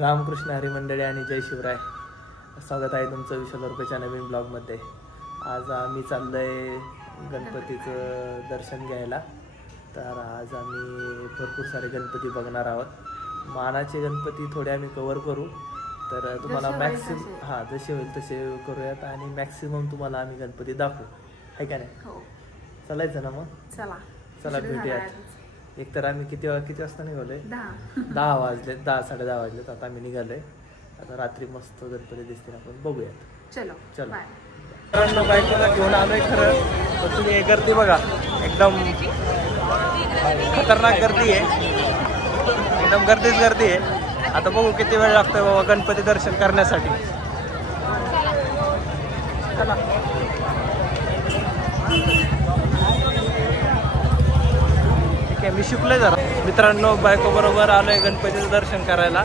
रामकृष्ण हरी मंडळी आणि जय शिवराय. स्वागत आहे तुमचं विशाल रुपयाच्या नवीन ब्लॉगमध्ये. आज आम्ही चाललोय गणपतीचं दर्शन घ्यायला. तर आज आम्ही भरपूर सारे गणपती बघणार आहोत. मानाचे गणपती थोडे आम्ही कव्हर करू. तर तुम्हाला मॅक्सिमम जसे होईल तसे करूयात आणि मॅक्सिमम तुम्हाला आम्ही गणपती दाखवू, आहे का नाही? चालायचं ना मग? चला भेटूयात. एक तर आम्ही किती वाजता निघालोय? 10 वाजले, 10-10:30 वाजलेत. आता आम्ही निघालोय. आता रात्री मस्त गणपती दिसतील, आपण बघूयात. चलो मित्रांनो, बायकोला घेऊन आलोय खरं, पण तुम्ही गर्दी बघा, एकदम खतरनाक गर्दी आहे. एकदम गर्दीच गर्दी आहे. आता बघू किती वेळ लागतोय बाबा गणपती दर्शन करण्यासाठी. चला मी शिकलोय जरा. मित्रांनो, बायको बरोबर आलोय गणपतीचं दर्शन करायला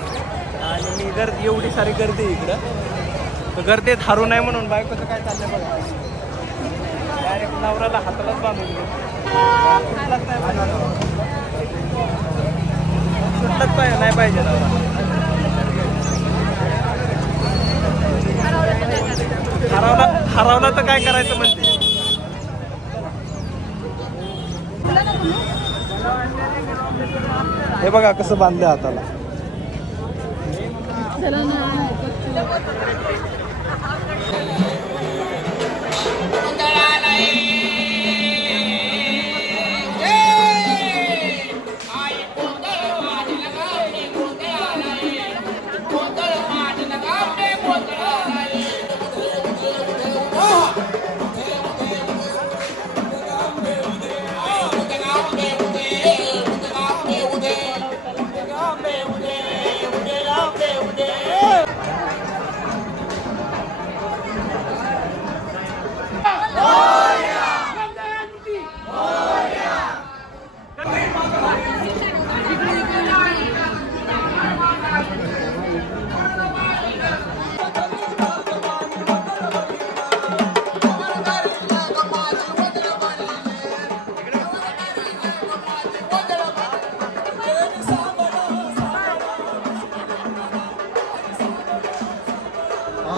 आणि गर्दी, एवढी सारी गर्दी आहे इकडं. तर गर्दीत हारू नये म्हणून बायकोचं काय चाललंय बघा. डायरेक्ट नवऱ्याला हातालाच बांधून सुटलंच पाहिजे, नाही पाहिजे नवरा. हरवला तर काय करायचं म्हणते. हे बघा कसं बांधलं हाताला.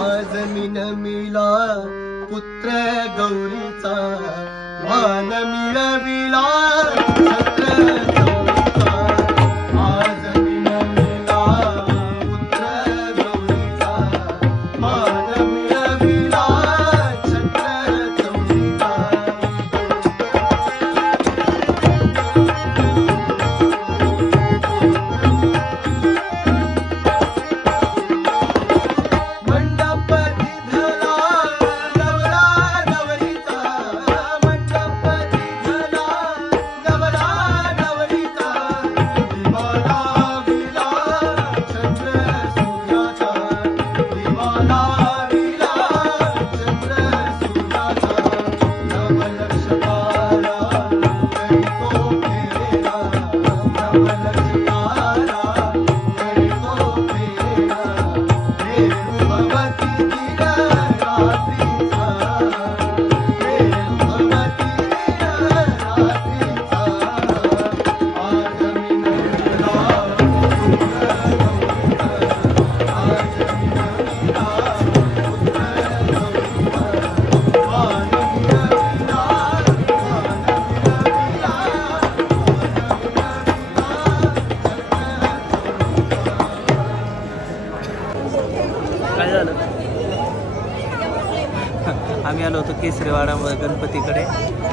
आज मिळविला पुत्र गौरीचा, मान मिळविला छत्र गौरीचा. आज मिळविला पुत्र गौरीचा, मान मिळविला छत्र गौरीचा. आम्ही आलो होतो केसरीवाडा गणपतीकडे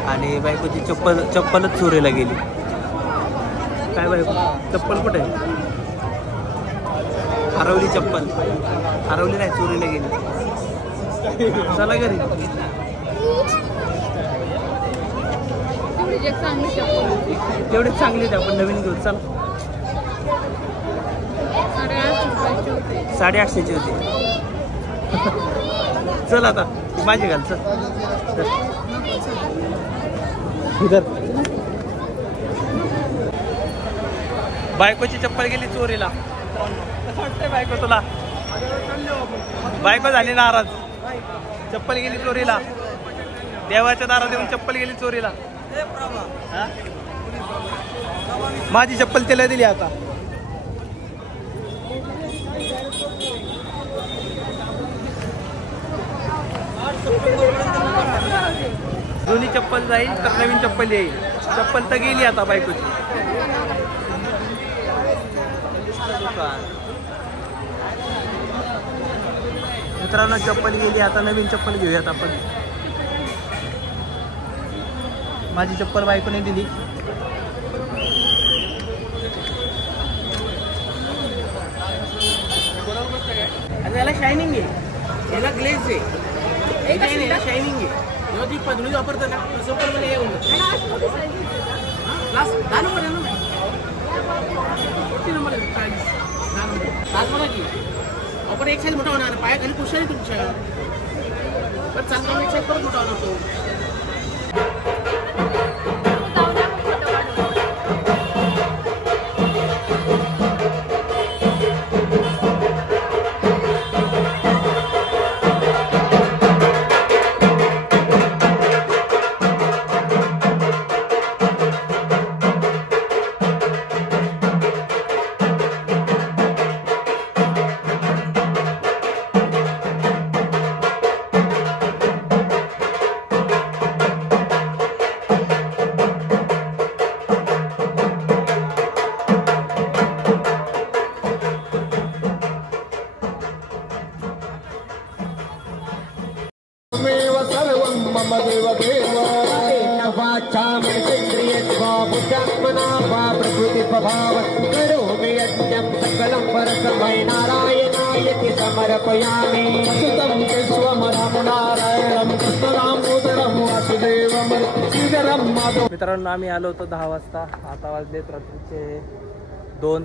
आणि बायकोची चप्पलच चोरीला गेली. काय बायको, चप्पल कुठे? हरवली चप्पल. हरवली नाही, चोरीला गेली. चला घरी. तेवढीच चांगली आपण नवीन घेऊ. चल, 850ची होती. चल आता माझी घाल. चल इधर. बायकोची चप्पल गेली चोरीला. कसं वाटतंय बायको तुला? बायको झाली नाराज. चप्पल गेली चोरीला. देवाच्या दारात येऊन चप्पल गेली चोरीला. माझी चप्पल तिला दिली आता. जुनी चप्पल जाईल तर नवीन चप्पल येईल. चप्पल तर गेली आता बायकोची. मित्रांनो चप्पल गेली, आता नवीन चप्पल घेऊयात आपण. माझी चप्पल बायकोने दिली. याला शायनिंग आहे, याला ग्लेज आहे, याला शायनिंग आहे. जेव्हा ती पदळी वापरतं ना तसं पण मला हे होतं. क्लास 10 नंबर आहे ना, 40 नंबर आहे, 10 नंबर. क्लास बघा की आपण एक साईज मोठा होणार, पायाखाली पुष्कळ आहे तुमच्या, पण चालताना एक साईज परत मोठा होणार तो. मम देव देव प्रकृति प्रभाव करोमि यज्ञं सकलं परस्मै नारायणायति समर्पयामि. सुतं विश्वमहं नारायणं कृष्णदामोदरं वासुदेवं श्रीधरं माधव. मित्रांनो आम्ही आलो होतो 10 वाजता. आता वाजलेत रात्रीचे 2.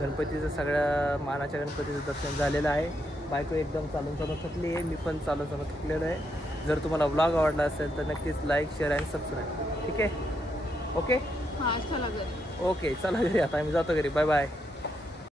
गणपतीचं सगळ्या मानाच्या गणपतीचं दर्शन झालेलं आहे. बायको एकदम चालून थकली आहे, मी पण चालून थकलेलो आहे. जर तुम्हाला व्लॉग आवडला असेल तर नक्कीच लाईक, शेअर आणि सबस्क्राईब. ठीक आहे? ओके ओके, चला घरी आता आम्ही जातो घरी. Bye bye.